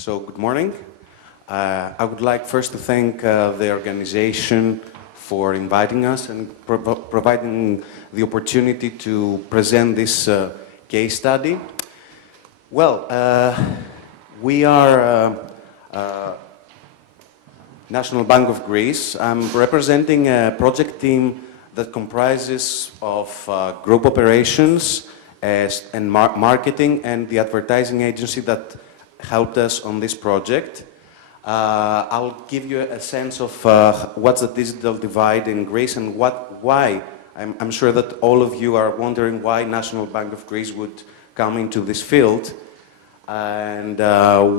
So, good morning. I would like first to thank the organization for inviting us and providing the opportunity to present this case study. Well, we are National Bank of Greece. I'm representing a project team that comprises of group operations and marketing and the advertising agency that helped us on this project. I'll give you a sense of what's the digital divide in Greece and why. I'm sure that all of you are wondering why National Bank of Greece would come into this field and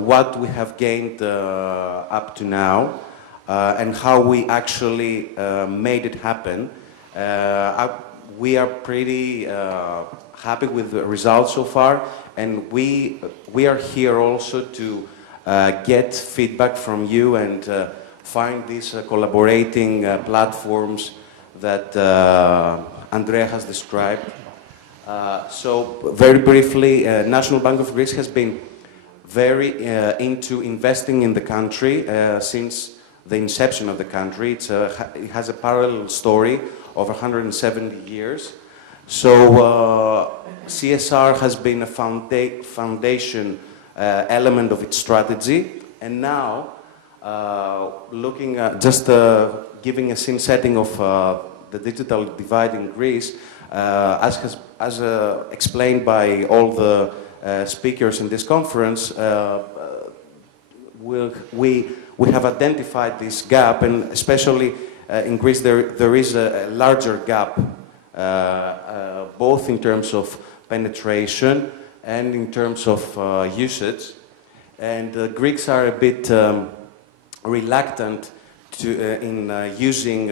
what we have gained up to now and how we actually made it happen. We are pretty happy with the results so far, and we are here also to get feedback from you and find these collaborating platforms that Andrea has described. So very briefly, National Bank of Greece has been very into investing in the country since the inception of the country. It has a parallel story of 170 years. So CSR has been a foundation element of its strategy, and now looking at just giving a scene setting of the digital divide in Greece, as explained by all the speakers in this conference, we have identified this gap, and especially in Greece there is a larger gap, both in terms of penetration and in terms of usage. And Greeks are a bit reluctant in using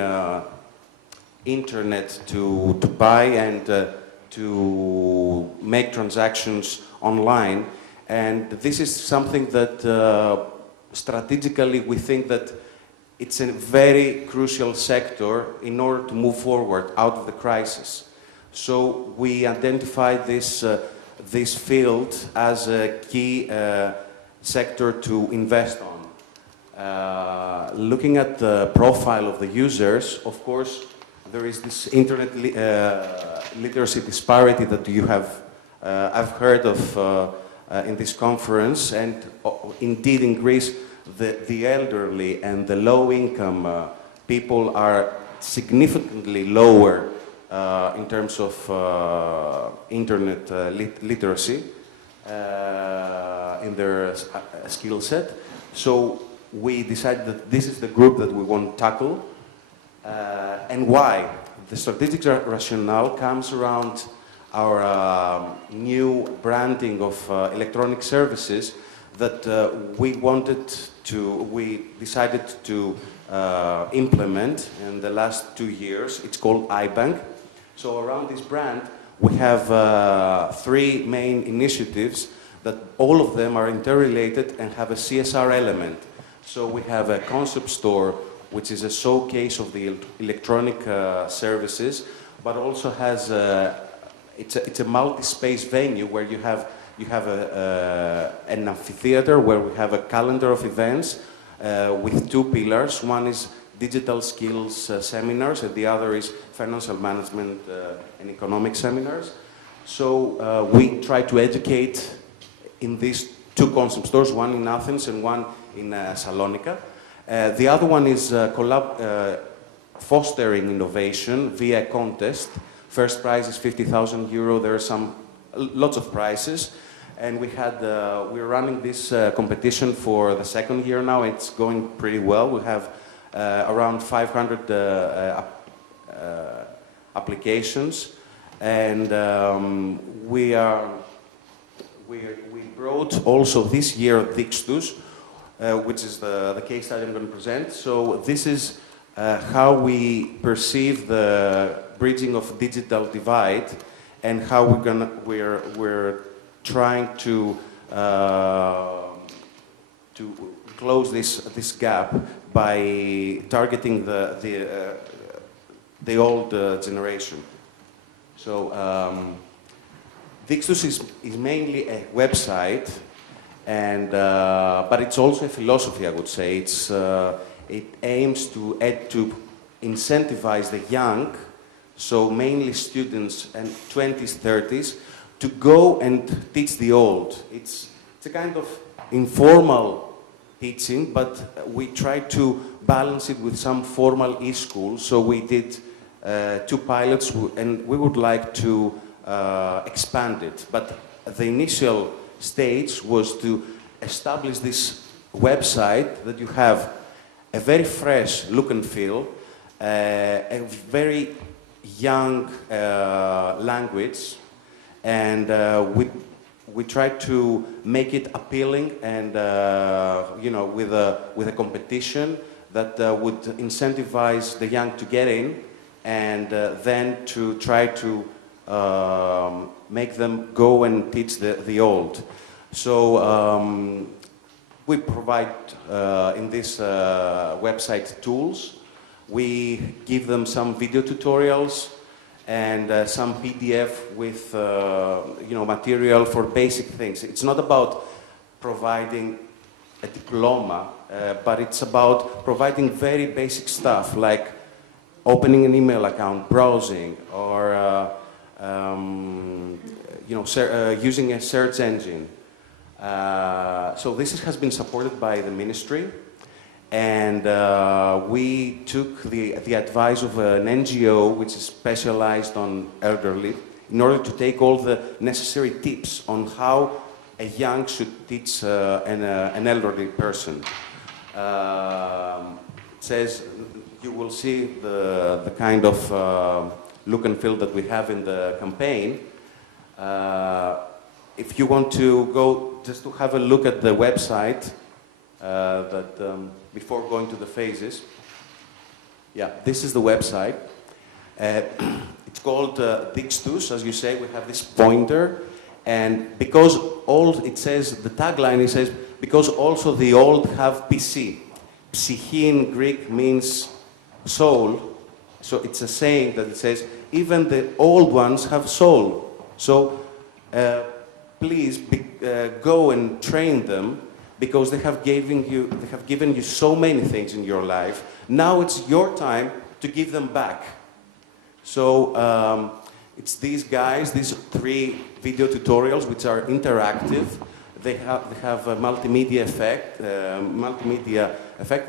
internet to buy and to make transactions online. And this is something that strategically we think that it's a very crucial sector in order to move forward out of the crisis. So we identified this field as a key sector to invest on. Looking at the profile of the users, of course, there is this internet literacy disparity that you have, I've heard of in this conference, and indeed in Greece, the elderly and the low-income people are significantly lower in terms of internet literacy in their skill set. So we decided that this is the group that we want to tackle. And why? The strategic rationale comes around our new branding of electronic services that we decided to implement in the last 2 years. It's called iBank. So around this brand, we have 3 main initiatives that all of them are interrelated and have a CSR element. So we have a concept store, which is a showcase of the electronic services, but also has it's a multi-space venue where you have an amphitheater where we have a calendar of events with 2 pillars. One is digital skills seminars, and the other is financial management and economic seminars. So we try to educate in these 2 concept stores, one in Athens and one in Salonika. The other one is fostering innovation via a contest. First prize is €50,000. There are lots of prizes, and we're running this competition for the 2nd year now. It's going pretty well. We have around 500 applications, and we brought also this year Dixtus, which is the case study I'm going to present. So this is how we perceive the bridging of digital divide, and how we're trying to close this gap by targeting the old generation. So Dixtus is mainly a website And, but it's also a philosophy, I would say. It aims to incentivize the young, so mainly students and 20s, 30s, to go and teach the old. It's a kind of informal teaching, but we try to balance it with some formal e-schools. So we did 2 pilots, and we would like to expand it. But the initial stage was to establish this website that you have a very fresh look and feel, a very young language, and we tried to make it appealing and you know, with a competition that would incentivize the young to get in, and then to try to make them go and teach the old. So we provide in this website tools. We give them some video tutorials and some PDF with you know, material for basic things. It's not about providing a diploma, but it's about providing very basic stuff like opening an email account, browsing, or you know, using a search engine. So this has been supported by the ministry, and we took the advice of an NGO which is specialized on elderly in order to take all the necessary tips on how a young should teach an elderly person. It says, you will see the kind of look and feel that we have in the campaign. If you want to go just to have a look at the website, before going to the phases, yeah, this is the website. It's called Dixtus, as you say. We have this pointer, and because it says, the tagline, it says, because also the old have PC. Psyche in Greek means soul, so it's a saying that it says, even the old ones have soul. So please go and train them, because they have given you so many things in your life. Now it's your time to give them back. So it's these guys, these 3 video tutorials which are interactive. They have a multimedia effect,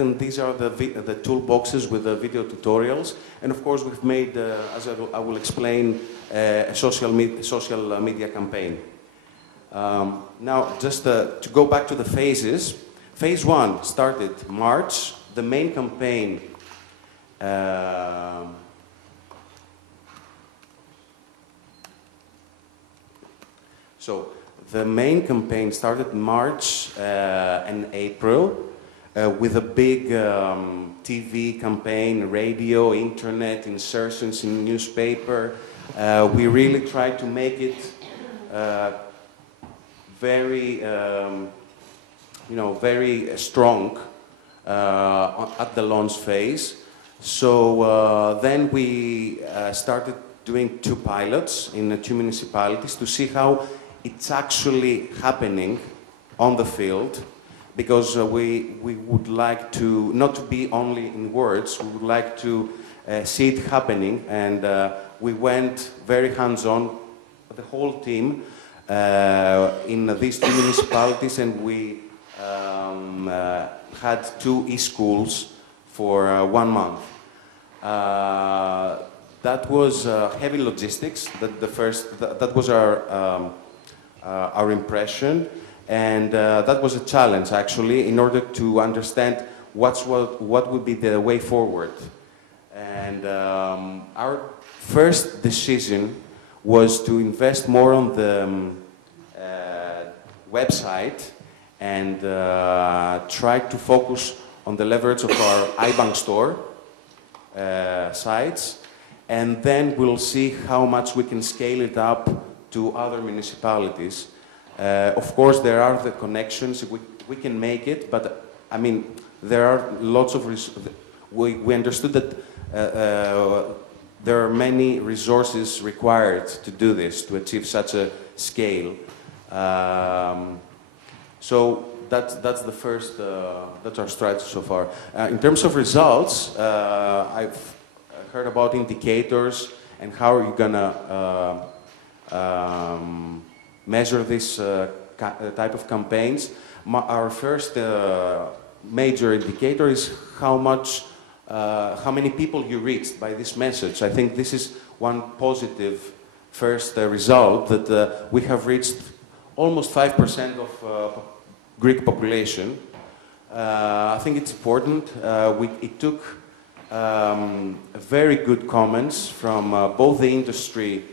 and these are the toolboxes with the video tutorials. And of course, we've made, as I will explain, a social media campaign. Now, just to go back to the phases, phase 1 started March. The main campaign so the main campaign started March and April with a big TV campaign, radio, internet, insertions in newspaper. We really tried to make it very, you know, very strong at the launch phase. So then we started doing 2 pilots in 2 municipalities to see how it's actually happening on the field, because we would like to, not to be only in words, we would like to see it happening, and we went very hands-on, the whole team, in these 2 municipalities, and we had 2 e-schools for 1 month. That was heavy logistics. That was our impression, and that was a challenge actually, in order to understand what would be the way forward. And our first decision was to invest more on the website and try to focus on the leverage of our iBank store sites, and then we'll see how much we can scale it up to other municipalities. Of course, there are the connections, we can make it, but I mean, there are lots of, we understood that there are many resources required to do this, to achieve such a scale. So that's the first, that's our strategy so far. In terms of results, I've heard about indicators and how are you gonna measure this type of campaigns. Our first major indicator is how many people you reached by this message. I think this is one positive first result, that we have reached almost 5% of Greek population. I think it's important. It took very good comments from both the industry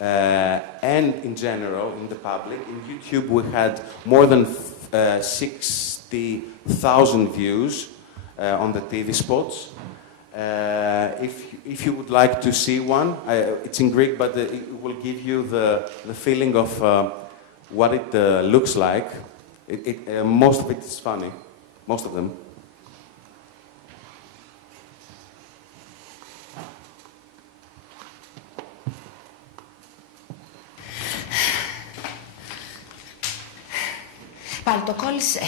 and in general, in the public. In YouTube, we had more than 60,000 views on the TV spots. If you would like to see one, it's in Greek, but it will give you the feeling of what it looks like. Most of it is funny, most of them. Πάλι το κόλλησε.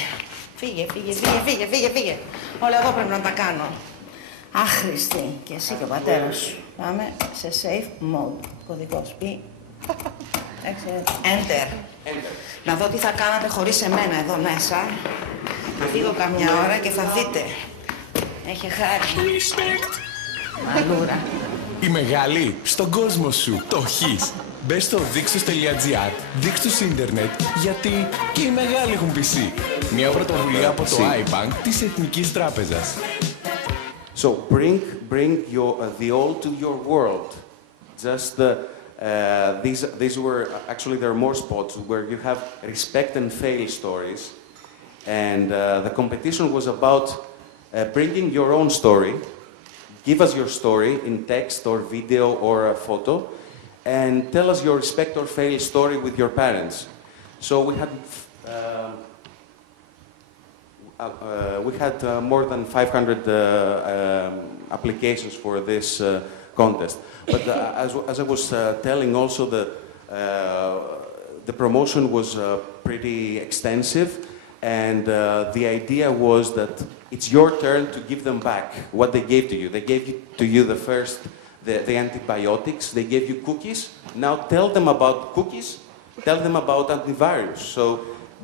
Φύγε. Όλα εγώ πρέπει να τα κάνω. Άχρηστη. Και εσύ και ο πατέρας σου. Πάμε σε safe mode. Κωδικός. Enter. Να δω τι θα κάνατε χωρίς εμένα εδώ μέσα. Θα φύγω καμιά ώρα και θα δείτε. Έχει χάρη. Μαλούρα. Η μεγάλη στον κόσμο σου το έχεις. Μπες στο δείξους.gr, δείξους ίντερνετ, γιατί και οι μεγάλοι έχουν PC. Μια πρωτοβουλία από το iBank της Εθνικής Τράπεζας. So bring the old to your world. Just these were actually there are more spots where you have respect and fail stories, and the competition was about bringing your own story. Give us your story in text or video or a photo, and tell us your respect or fail story with your parents. So we had more than 500 applications for this contest. But as I was telling, also the promotion was pretty extensive, and the idea was that it's your turn to give them back what they gave to you. They gave to you the antibiotics, they gave you cookies. Now tell them about cookies, tell them about antivirus. So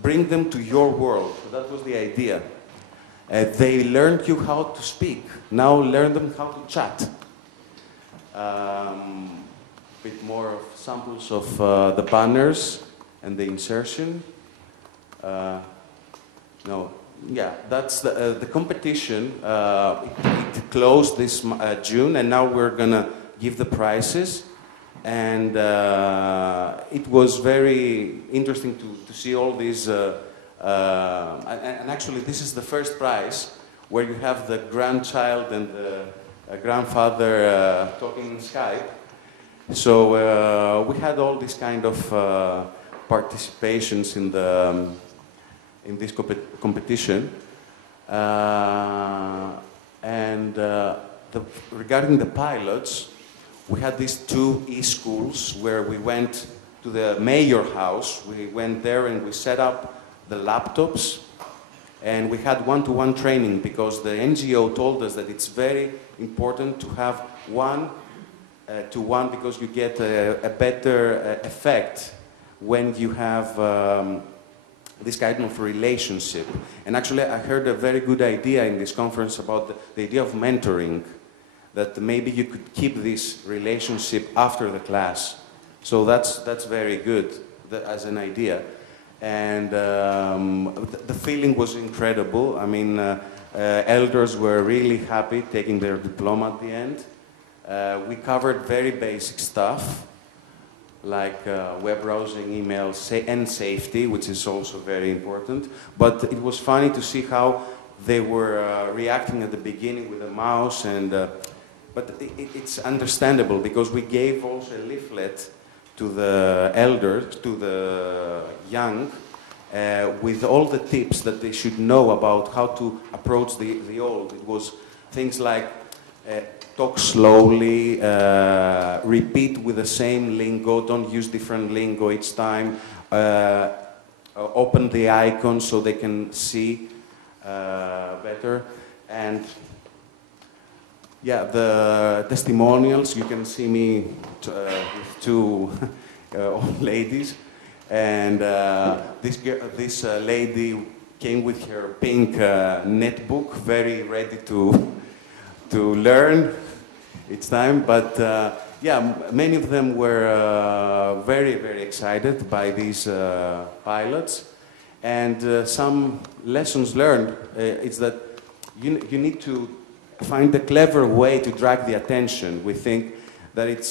bring them to your world. That was the idea. They learned you how to speak. Now learn them how to chat. Bit more of samples of the banners and the insertion. That's the competition. It closed this June, and now we're gonna give the prizes. And it was very interesting to see all these. And actually, this is the first prize where you have the grandchild and the grandfather talking in Skype. So we had all these kind of participations in this competition. Regarding the pilots, we had these two e-schools where we went to the mayor house. We went there and we set up the laptops, and we had one-to-one training because the NGO told us that it's very important to have one-to-one because you get a better effect when you have this kind of relationship. And actually, I heard a very good idea in this conference about the idea of mentoring, that maybe you could keep this relationship after the class. So that's very good as an idea. And the feeling was incredible. I mean, elders were really happy taking their diploma at the end. We covered very basic stuff, like web browsing, email, and safety, which is also very important. But it was funny to see how they were reacting at the beginning with the mouse, and but it's understandable because we gave also a leaflet to the elders, to the young, with all the tips that they should know about how to approach the old. It was things like talk slowly, repeat with the same lingo, don't use different lingo each time, open the icon so they can see better. And yeah, the testimonials, you can see me with two old ladies. And this lady came with her pink netbook, very ready to learn each time. But yeah, many of them were very, very excited by these pilots. And some lessons learned is that you need to find a clever way to drag the attention. We think that it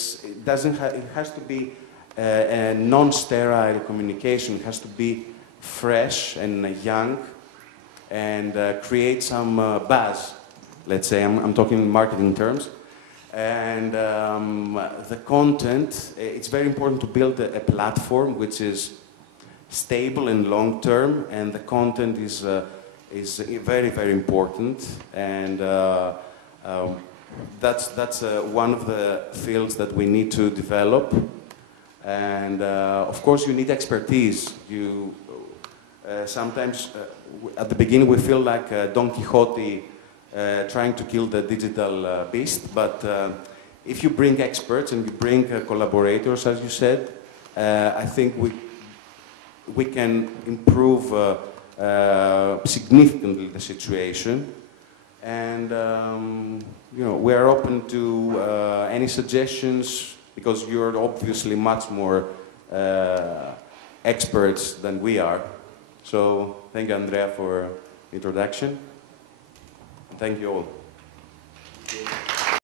has to be a non-sterile communication. It has to be fresh and young and create some buzz. Let's say, I'm talking in marketing terms. And the content, it's very important to build a platform which is stable and long-term, and the content is very, very important. And that's one of the fields that we need to develop. And of course, you need expertise. Sometimes, at the beginning, we feel like Don Quixote trying to kill the digital beast. But if you bring experts and you bring collaborators, as you said, I think we can improve significantly the situation. And you know, we are open to any suggestions, because you're obviously much more experts than we are. So thank you, Andrea, for the introduction. Thank you all.